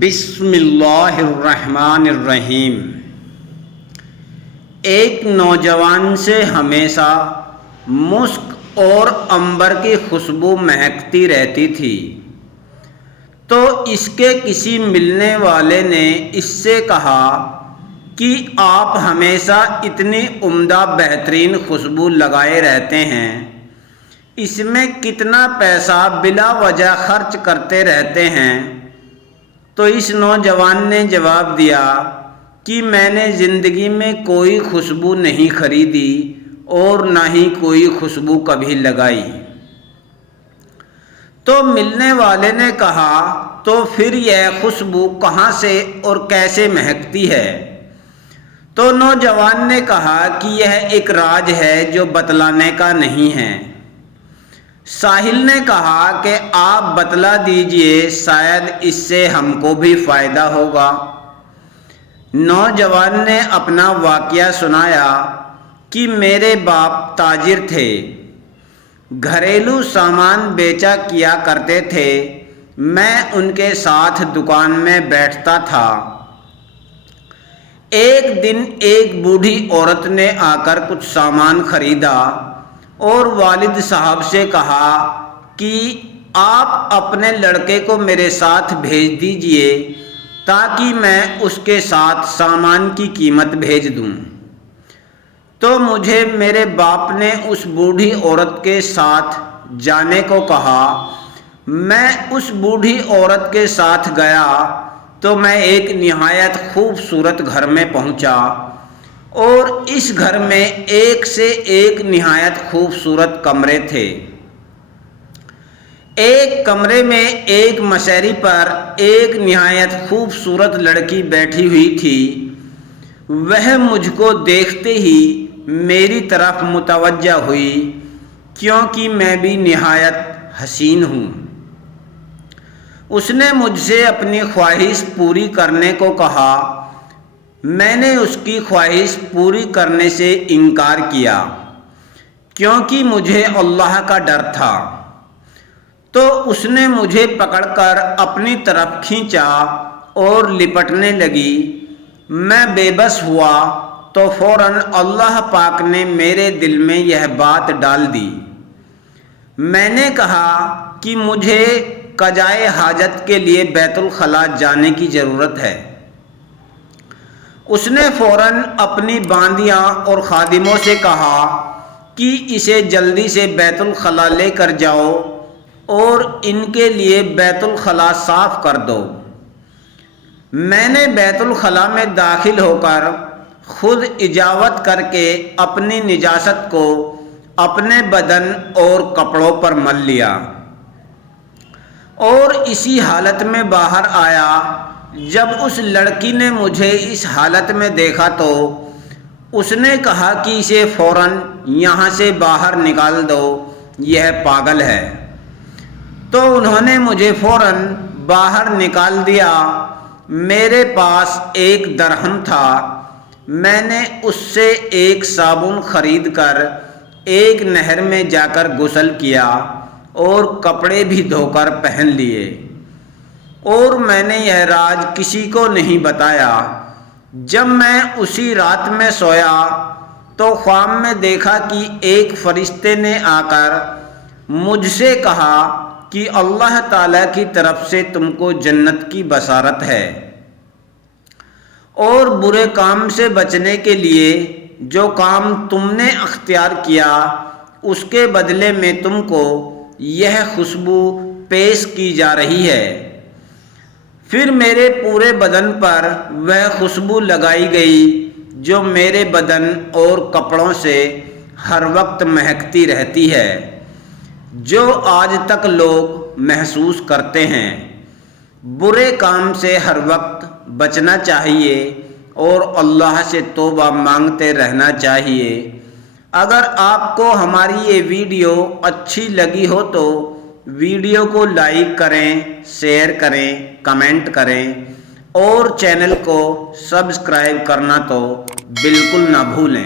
بسم اللہ الرحمن الرحیم۔ ایک نوجوان سے ہمیشہ مسک اور عنبر کی خوشبو مہکتی رہتی تھی، تو اس کے کسی ملنے والے نے اس سے کہا کہ آپ ہمیشہ اتنی عمدہ بہترین خوشبو لگائے رہتے ہیں، اس میں کتنا پیسہ بلا وجہ خرچ کرتے رہتے ہیں؟ تو اس نوجوان نے جواب دیا کہ میں نے زندگی میں کوئی خوشبو نہیں خریدی اور نہ ہی کوئی خوشبو کبھی لگائی۔ تو ملنے والے نے کہا، تو پھر یہ خوشبو کہاں سے اور کیسے مہکتی ہے؟ تو نوجوان نے کہا کہ یہ ایک راز ہے جو بتلانے کا نہیں ہے۔ ساحل نے کہا کہ آپ بتلا دیجئے، شاید اس سے ہم کو بھی فائدہ ہوگا۔ نوجوان نے اپنا واقعہ سنایا کہ میرے باپ تاجر تھے، گھریلو سامان بیچا کیا کرتے تھے، میں ان کے ساتھ دکان میں بیٹھتا تھا۔ ایک دن ایک بوڑھی عورت نے آ کر کچھ سامان خریدا اور والد صاحب سے کہا کہ آپ اپنے لڑکے کو میرے ساتھ بھیج دیجئے تاکہ میں اس کے ساتھ سامان کی قیمت بھیج دوں۔ تو مجھے میرے باپ نے اس بوڑھی عورت کے ساتھ جانے کو کہا۔ میں اس بوڑھی عورت کے ساتھ گیا تو میں ایک نہایت خوبصورت گھر میں پہنچا، اور اس گھر میں ایک سے ایک نہایت خوبصورت کمرے تھے۔ ایک کمرے میں ایک مشہری پر ایک نہایت خوبصورت لڑکی بیٹھی ہوئی تھی۔ وہ مجھ کو دیکھتے ہی میری طرف متوجہ ہوئی، کیونکہ میں بھی نہایت حسین ہوں۔ اس نے مجھ سے اپنی خواہش پوری کرنے کو کہا۔ میں نے اس کی خواہش پوری کرنے سے انکار کیا، کیونکہ مجھے اللہ کا ڈر تھا۔ تو اس نے مجھے پکڑ کر اپنی طرف کھینچا اور لپٹنے لگی۔ میں بے بس ہوا تو فوراً اللہ پاک نے میرے دل میں یہ بات ڈال دی۔ میں نے کہا کہ مجھے قضائے حاجت کے لیے بیت الخلاء جانے کی ضرورت ہے۔ اس نے فوراً اپنی باندیاں اور خادموں سے کہا کہ اسے جلدی سے بیت الخلاء لے کر جاؤ اور ان کے لیے بیت الخلاء صاف کر دو۔ میں نے بیت الخلاء میں داخل ہو کر خود اجاوت کر کے اپنی نجاست کو اپنے بدن اور کپڑوں پر مل لیا، اور اسی حالت میں باہر آیا۔ جب اس لڑکی نے مجھے اس حالت میں دیکھا تو اس نے کہا کہ اسے فوراً یہاں سے باہر نکال دو، یہ پاگل ہے۔ تو انہوں نے مجھے فوراً باہر نکال دیا۔ میرے پاس ایک درہم تھا، میں نے اس سے ایک صابن خرید کر ایک نہر میں جا کر غسل کیا اور کپڑے بھی دھو کر پہن لیے، اور میں نے یہ راز کسی کو نہیں بتایا۔ جب میں اسی رات میں سویا تو خواب میں دیکھا کہ ایک فرشتے نے آ کر مجھ سے کہا کہ اللہ تعالیٰ کی طرف سے تم کو جنت کی بشارت ہے، اور برے کام سے بچنے کے لیے جو کام تم نے اختیار کیا اس کے بدلے میں تم کو یہ خوشبو پیش کی جا رہی ہے۔ پھر میرے پورے بدن پر وہ خوشبو لگائی گئی جو میرے بدن اور کپڑوں سے ہر وقت مہکتی رہتی ہے، جو آج تک لوگ محسوس کرتے ہیں۔ برے کام سے ہر وقت بچنا چاہیے اور اللہ سے توبہ مانگتے رہنا چاہیے۔ اگر آپ کو ہماری یہ ویڈیو اچھی لگی ہو تو ویڈیو کو لائک کریں، شیئر کریں، کمنٹ کریں، اور چینل کو سبسکرائب کرنا تو بالکل نہ بھولیں۔